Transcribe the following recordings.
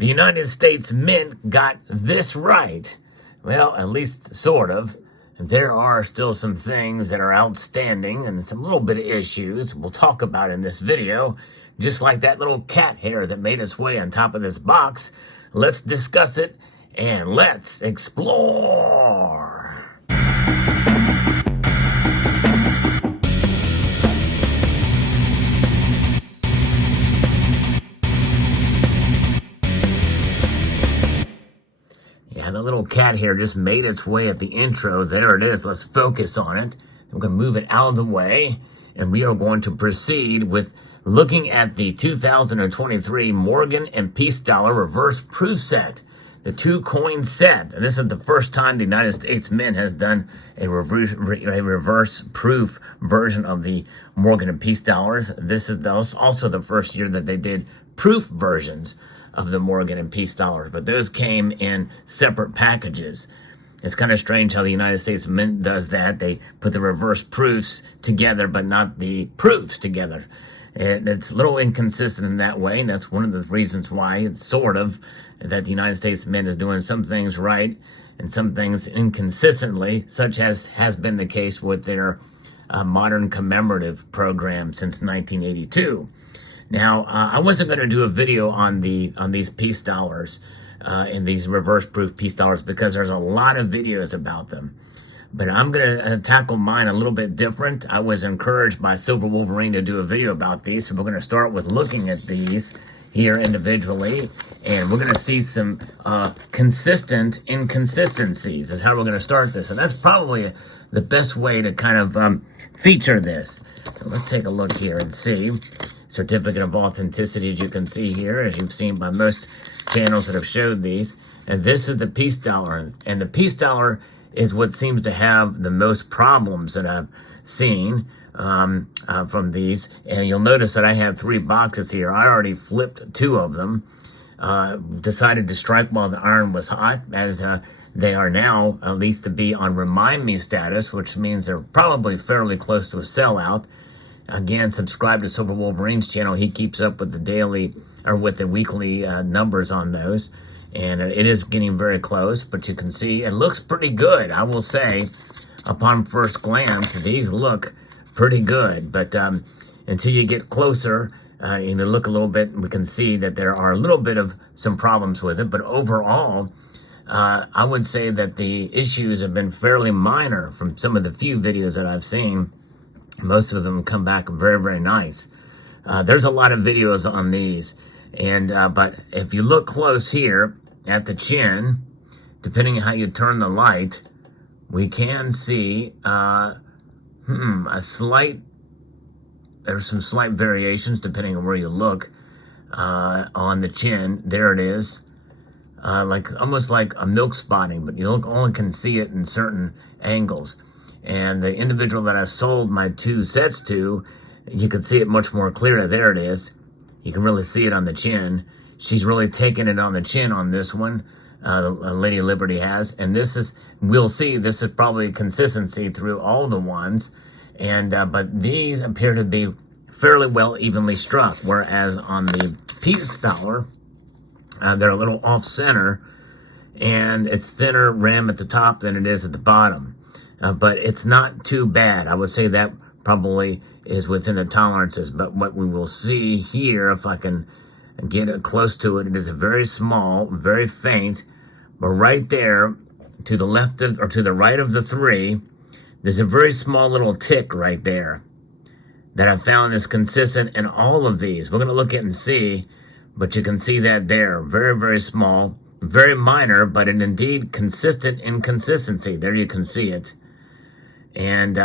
The United States Mint got this right. Well, at least sort of. There are still some things that are outstanding and some little bit of issues we'll talk about in this video, just like that little cat hair that made its way on top of this box. Let's discuss it and let's explore. Yeah, the little cat hair just made its way at the intro. There it is. Let's focus on it. We're going to move it out of the way, and we are going to proceed with looking at the 2023 Morgan and Peace Dollar Reverse Proof Set, the two-coin set. And this is the first time the United States Mint has done a reverse proof version of the Morgan and Peace Dollars. This is also the first year that they did proof versions of the Morgan and Peace Dollars, but those came in separate packages. It's kind of strange how the United States Mint does that. They put the reverse proofs together, but not the proofs together. It's a little inconsistent in that way, and that's one of the reasons why it's sort of that the United States Mint is doing some things right and some things inconsistently, such as has been the case with their modern commemorative program since 1982. Now, I wasn't going to do a video on these peace dollars and these reverse proof peace dollars because there's a lot of videos about them. But I'm going to tackle mine a little bit different. I was encouraged by Silver Wolverine to do a video about these, so we're going to start with looking at these here individually, and we're going to see some consistent inconsistencies. That's how we're going to start this, and that's probably the best way to kind of feature this. So let's take a look here and see. Certificate of authenticity, as you can see here, as you've seen by most channels that have showed these. And this is the peace dollar. And the peace dollar is what seems to have the most problems that I've seen from these. And you'll notice that I have 3 boxes here. I already flipped 2 of them. Decided to strike while the iron was hot, as they are now, at least to be on remind me status, which means they're probably fairly close to a sellout. Again, subscribe to Silver Wolverine's channel. He keeps up with the daily or with the weekly numbers on those. And it is getting very close, but you can see it looks pretty good. I will say, upon first glance, these look pretty good. But until you get closer, you look a little bit, we can see that there are a little bit of some problems with it. But overall, I would say that the issues have been fairly minor from some of the few videos that I've seen. Most of them come back very, very nice. There's a lot of videos on these, and but if you look close here at the chin, depending on how you turn the light, we can see there's some slight variations depending on where you look on the chin. There it is, almost like a milk spotting, but you only can see it in certain angles. And the individual that I sold my 2 sets to, you can see it much more clearly. There it is. You can really see it on the chin. She's really taking it on the chin on this one. Lady Liberty has. And this is, we'll see, this is probably consistency through all the ones. And but these appear to be fairly well evenly struck. Whereas on the peace dollar, they're a little off center. And it's thinner rim at the top than it is at the bottom. But it's not too bad. I would say that probably is within the tolerances. But what we will see here, if I can get it close to it, it is very small, very faint. But right there, to the left of, or to the right of the 3, there's a very small little tick right there that I found is consistent in all of these. We're going to look at and see, but you can see that there. Very, very small, very minor, but an indeed consistent inconsistency. There you can see it. And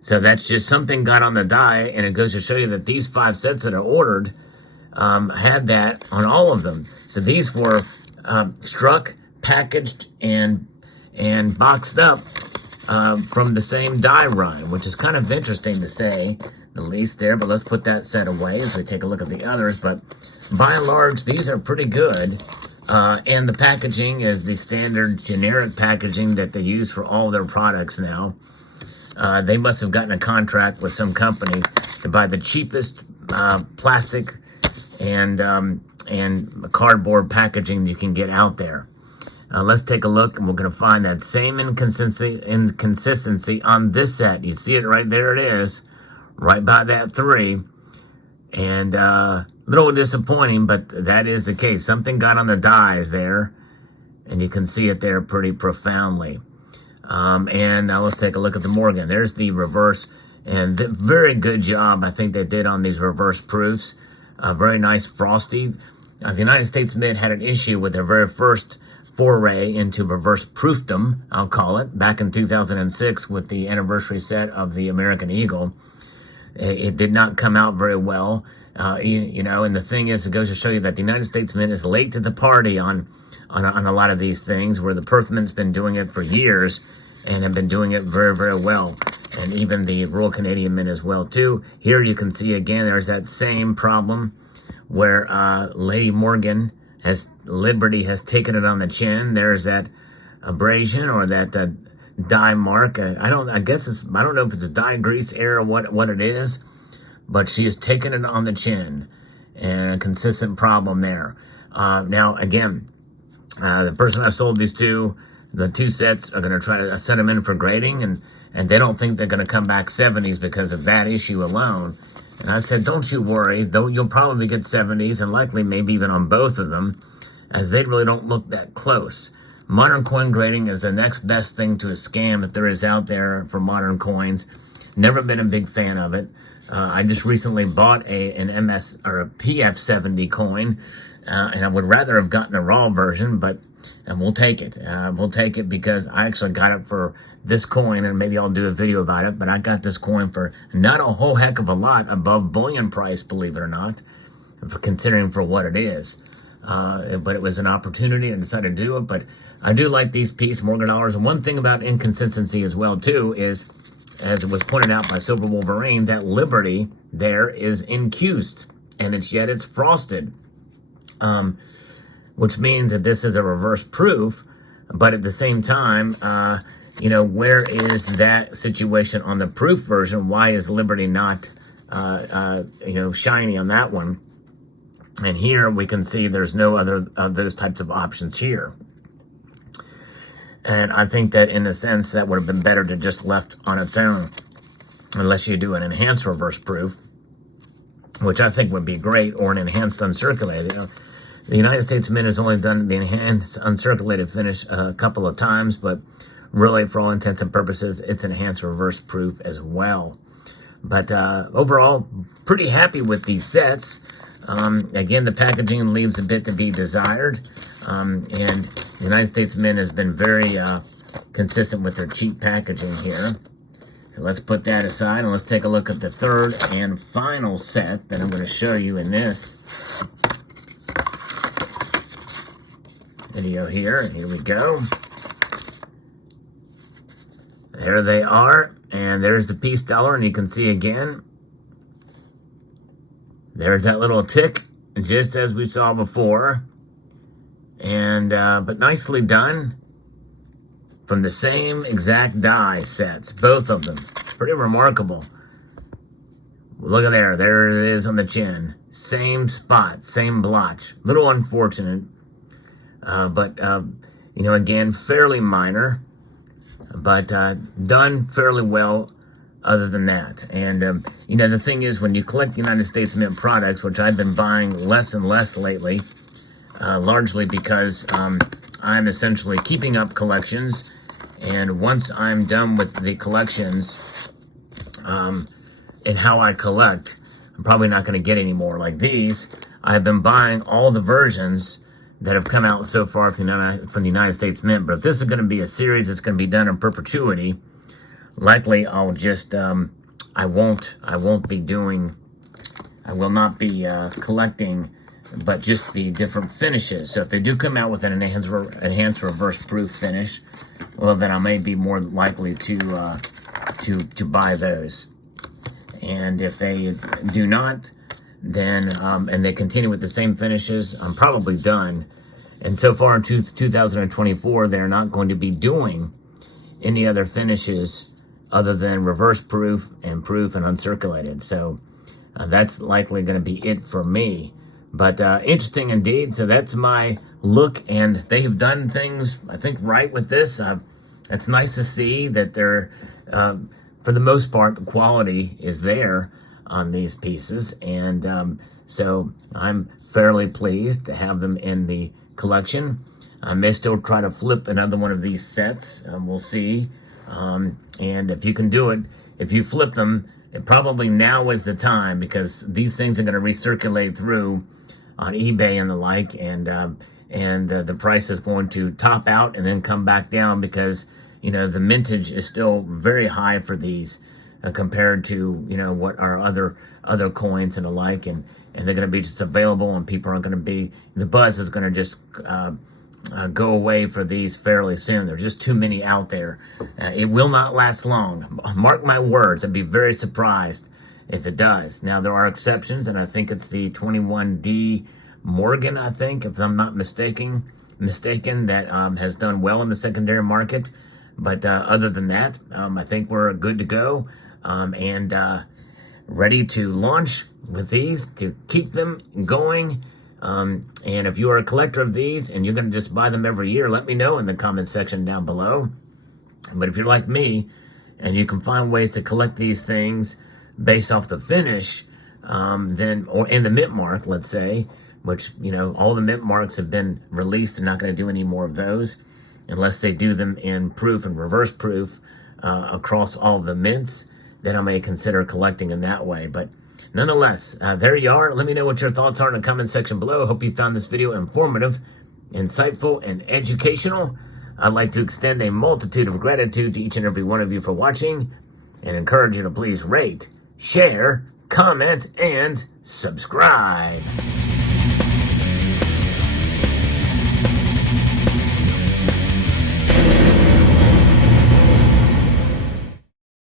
so that's just something got on the die, and it goes to show you that these 5 sets that are ordered had that on all of them. So these were struck, packaged, and boxed up from the same die run, which is kind of interesting to say the least there. But let's put that set away as we take a look at the others. But by and large, these are pretty good. And the packaging is the standard generic packaging that they use for all their products now. They must have gotten a contract with some company to buy the cheapest plastic and and cardboard packaging you can get out there. Let's take a look, and we're going to find that same inconsistency on this set. You see it right there, it is, right by that 3. And a little disappointing, but that is the case. Something got on the dies there, and you can see it there pretty profoundly. And now let's take a look at the Morgan. There's the reverse, and very good job I think they did on these reverse proofs. Very nice frosty. The United States Mint had an issue with their very first foray into reverse proofdom, I'll call it, back in 2006 with the anniversary set of the American Eagle. It did not come out very well, and the thing is, it goes to show you that the United States Mint is late to the party on a lot of these things, where the Perth Mint's been doing it for years and have been doing it very, very well. And even the Royal Canadian Mint as well, too. Here you can see, again, there's that same problem where Lady Morgan Liberty has taken it on the chin. There's that abrasion or that dye mark. I don't know if it's a dye grease error or what it is, but she has taken it on the chin, and a consistent problem there. Now, again, the person I sold these to, the 2 sets, are going to try to set them in for grading, and they don't think they're going to come back 70s because of that issue alone. And I said, don't you worry, though you'll probably get 70s, and likely maybe even on both of them, as they really don't look that close. Modern coin grading is the next best thing to a scam that there is out there for modern coins. Never been a big fan of it. I just recently bought an MS or a PF70 coin, and I would rather have gotten the raw version, but we'll take it. We'll take it because I actually got it for this coin, and maybe I'll do a video about it, but I got this coin for not a whole heck of a lot above bullion price, believe it or not, for considering for what it is. But it was an opportunity, and I decided to do it. But I do like these piece Morgan dollars. And one thing about inconsistency as well, too, is, as it was pointed out by Silver Wolverine, that Liberty there is incused, and yet it's frosted. Which means that this is a reverse proof, but at the same time, where is that situation on the proof version? Why is Liberty not, shiny on that one? And here we can see there's no other of those types of options here. And I think that in a sense that would have been better to just left on its own, unless you do an enhanced reverse proof, which I think would be great, or an enhanced uncirculated. The United States Mint has only done the enhanced uncirculated finish a couple of times, but really, for all intents and purposes, it's enhanced reverse proof as well. But overall, pretty happy with these sets. Again, the packaging leaves a bit to be desired, and the United States Mint has been very consistent with their cheap packaging here. So let's put that aside, and let's take a look at the third and final set that I'm going to show you in this video here. Here we go. There they are, and there's the piece dollar, and you can see again, there's that little tick, just as we saw before, and but nicely done from the same exact die sets, both of them. Pretty remarkable. Look at there it is on the chin, same spot, same blotch. Little unfortunate, but again, fairly minor, but done fairly well other than that. And, the thing is, when you collect United States Mint products, which I've been buying less and less lately, largely because I'm essentially keeping up collections, and once I'm done with the collections and how I collect, I'm probably not going to get any more like these. I've been buying all the versions that have come out so far from the United States Mint. But if this is going to be a series that's going to be done in perpetuity, likely I'll just I will not be collecting, but just the different finishes. So if they do come out with an enhanced reverse proof finish, well, then I may be more likely to buy those. And if they do not, then and they continue with the same finishes, I'm probably done. And so far in 2024, they're not going to be doing any other finishes other than reverse proof and uncirculated. So that's likely going to be it for me. But interesting indeed. So that's my look, and they have done things, I think, right with this. It's nice to see that they're, for the most part, the quality is there on these pieces. And so I'm fairly pleased to have them in the collection. I may still try to flip another one of these sets. We'll see. And if you can do it, if you flip them, probably now is the time, because these things are going to recirculate through on eBay and the like, and the price is going to top out and then come back down, because the mintage is still very high for these compared to what are other coins and the like, and they're going to be just available, and people aren't going to be, the buzz is going to just go away for these fairly soon. There's just too many out there. It will not last long. Mark my words. I'd be very surprised if it does. Now, there are exceptions, and I think it's the 21D Morgan, I think, if I'm not mistaken, that has done well in the secondary market. But other than that, I think we're good to go and ready to launch with these, to keep them going. And if you are a collector of these and you're going to just buy them every year, let me know in the comment section down below. But if you're like me and you can find ways to collect these things based off the finish, or in the mint mark, let's say, which, all the mint marks have been released. They're not going to do any more of those unless they do them in proof and reverse proof across all the mints. Then I may consider collecting in that way. But nonetheless, there you are. Let me know what your thoughts are in the comment section below. Hope you found this video informative, insightful, and educational. I'd like to extend a multitude of gratitude to each and every one of you for watching, and encourage you to please rate, share, comment, and subscribe.